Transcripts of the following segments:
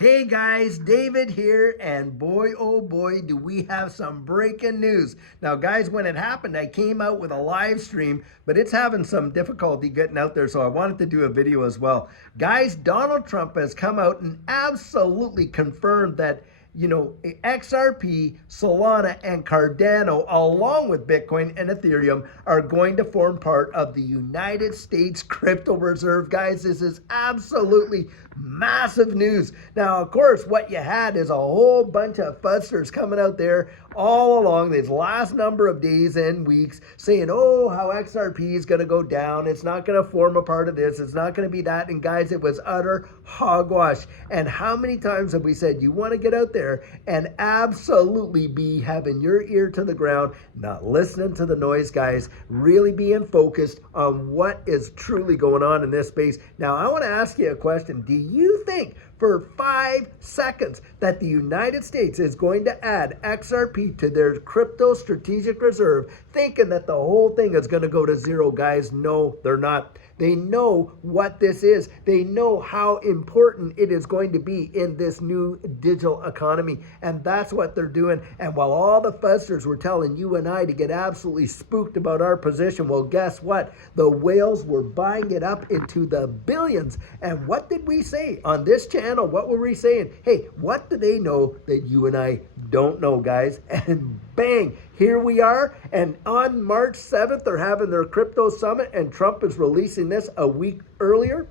Hey guys, David here, and boy oh boy do we have some breaking news. Now guys, when it happened, I came out with a live stream, but it's having some difficulty getting out there, so I wanted to do a video as well. Guys, Donald Trump has come out and absolutely confirmed that XRP, Solana, and Cardano, along with Bitcoin and Ethereum, are going to form part of the United States crypto reserve. Guys, this is absolutely massive news. Now, of course, what you had is a whole bunch of fuzzers coming out there all along these last number of days and weeks saying, oh, how XRP is going to go down. It's not going to form a part of this. It's not going to be that. And guys, it was utter hogwash. And how many times have we said, you want to get out there and absolutely be having your ear to the ground, not listening to the noise, guys, really being focused on what is truly going on in this space. Now, I want to ask you a question. Do you think for 5 seconds that the United States is going to add XRP to their crypto strategic reserve, thinking that the whole thing is going to go to zero? Guys, no, they're not. They know what this is. They know how important it is going to be in this new digital economy. And that's what they're doing. And while all the fuzzers were telling you and I to get absolutely spooked about our position, well, guess what? The whales were buying it up into the billions. And what did we say on this channel? What were we saying? Hey, what do they know that you and I don't know, guys? And bang, here we are. And on March 7th, they're having their crypto summit, and Trump is releasing this a week earlier.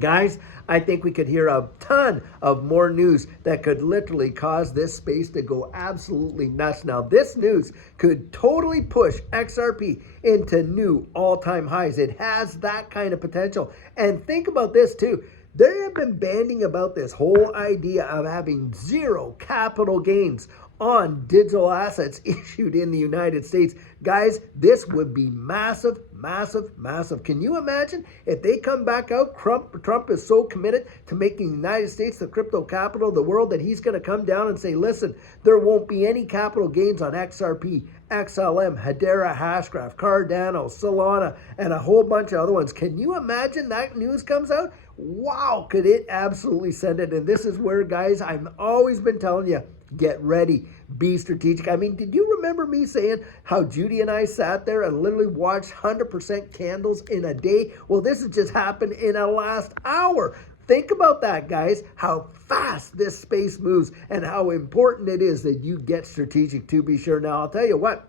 Guys, I think we could hear a ton of more news that could literally cause this space to go absolutely nuts. Now, this news could totally push XRP into new all-time highs. It has that kind of potential. And think about this too. They have been banding about this whole idea of having zero capital gains on digital assets issued in the United States. Guys, this would be massive, massive, massive. Can you imagine if they come back out? Trump is so committed to making the United States the crypto capital of the world that he's going to come down and say, listen, there won't be any capital gains on XRP, XLM, Hedera, Hashgraph, Cardano, Solana, and a whole bunch of other ones. Can you imagine that news comes out? Wow, could it absolutely send it? And this is where, guys, I've always been telling you, get ready, be strategic. I mean, did you remember me saying how Judy and I sat there and literally watched 100% candles in a day? Well, this has just happened in a last hour. Think about that, guys, how fast this space moves and how important it is that you get strategic, to be sure. Now, I'll tell you what.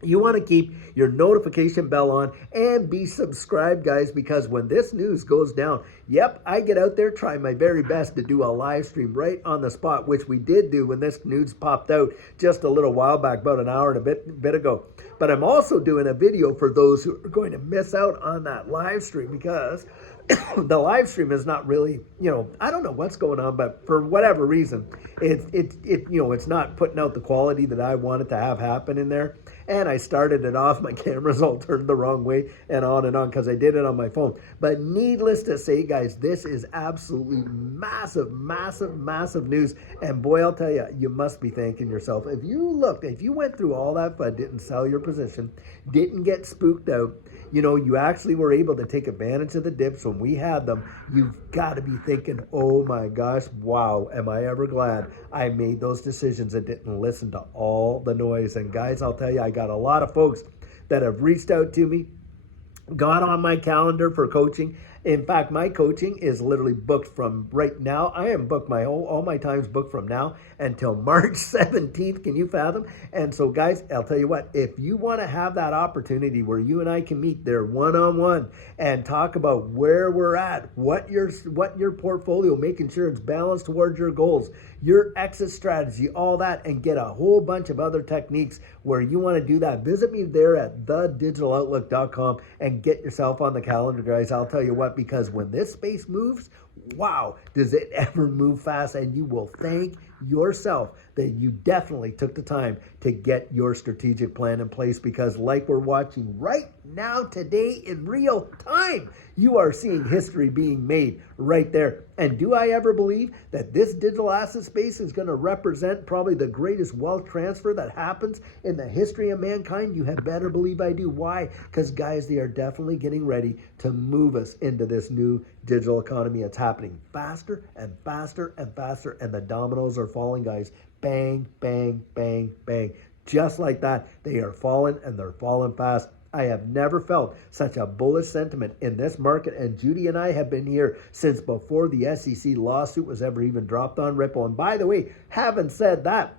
You want to keep your notification bell on and be subscribed, guys, because when this news goes down, yep, I get out there, try my very best to do a live stream right on the spot, which we did do when this news popped out just a little while back, about an hour and a bit ago. But I'm also doing a video for those who are going to miss out on that live stream, because the live stream is not really, I don't know what's going on, but for whatever reason, it's not putting out the quality that I wanted to have happen in there. And I started it off, my camera's all turned the wrong way and on because I did it on my phone. But needless to say, guys, this is absolutely massive, massive, massive news. And boy, I'll tell you, you must be thanking yourself. If you went through all that fun, didn't sell your position, didn't get spooked out, you actually were able to take advantage of the dips when we had them, you've got to be thinking, oh my gosh, wow, am I ever glad I made those decisions and didn't listen to all the noise. And guys, I'll tell you, I got a lot of folks that have reached out to me, got on my calendar for coaching. In fact, my coaching is literally booked from right now. I am booked, all my time's booked from now until March 17th. Can you fathom? And so, guys, I'll tell you what, if you want to have that opportunity where you and I can meet there one-on-one and talk about where we're at, what your portfolio, making sure it's balanced towards your goals, your exit strategy, all that, and get a whole bunch of other techniques where you want to do that, visit me there at thedigitaloutlook.com and get yourself on the calendar, guys. I'll tell you what, because when this space moves, wow, does it ever move fast, and you will thank yourself that you definitely took the time to get your strategic plan in place, because like we're watching right now today in real time, you are seeing history being made right there. And do I ever believe that this digital asset space is going to represent probably the greatest wealth transfer that happens in the history of mankind? You had better believe I do. Why? Because guys, they are definitely getting ready to move us into this new digital economy. It's happening faster and faster and faster, and the dominoes are falling, guys. Bang, bang, bang, bang. Just like that, they are falling, and they're falling fast. I have never felt such a bullish sentiment in this market, and Judy and I have been here since before the SEC lawsuit was ever even dropped on Ripple. And by the way, having said that,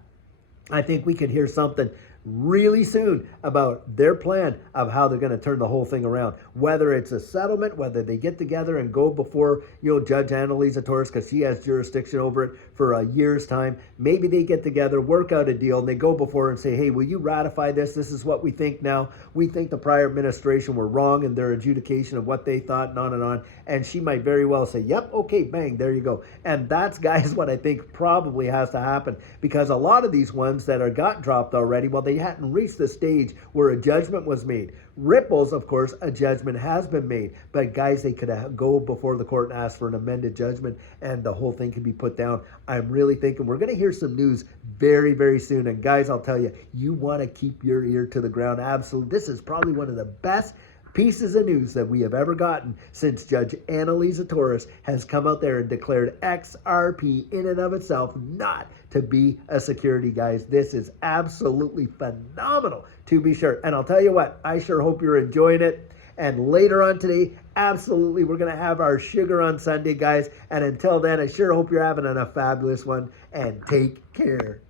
I think we could hear something really soon about their plan of how they're going to turn the whole thing around. Whether it's a settlement, whether they get together and go before, Judge Annalisa Torres, because she has jurisdiction over it for a year's time. Maybe they get together, work out a deal, and they go before her and say, hey, will you ratify this? This is what we think now. We think the prior administration were wrong in their adjudication of what they thought, and on and on. And she might very well say, yep, okay, bang, there you go. And that's, guys, what I think probably has to happen, because a lot of these ones that are got dropped already, well, they hadn't reached the stage where a judgment was made. Ripples, of course, a judgment has been made. But guys, they could go before the court and ask for an amended judgment, and the whole thing could be put down. I'm really thinking we're going to hear some news very, very soon. And guys, I'll tell you, you want to keep your ear to the ground. Absolutely. This is probably one of the best pieces of news that we have ever gotten since Judge Annalisa Torres has come out there and declared XRP in and of itself not to be a security, guys. This is absolutely phenomenal, to be sure. And I'll tell you what, I sure hope you're enjoying it. And later on today, absolutely, we're going to have our sugar on Sunday, guys. And until then, I sure hope you're having a fabulous one, and take care.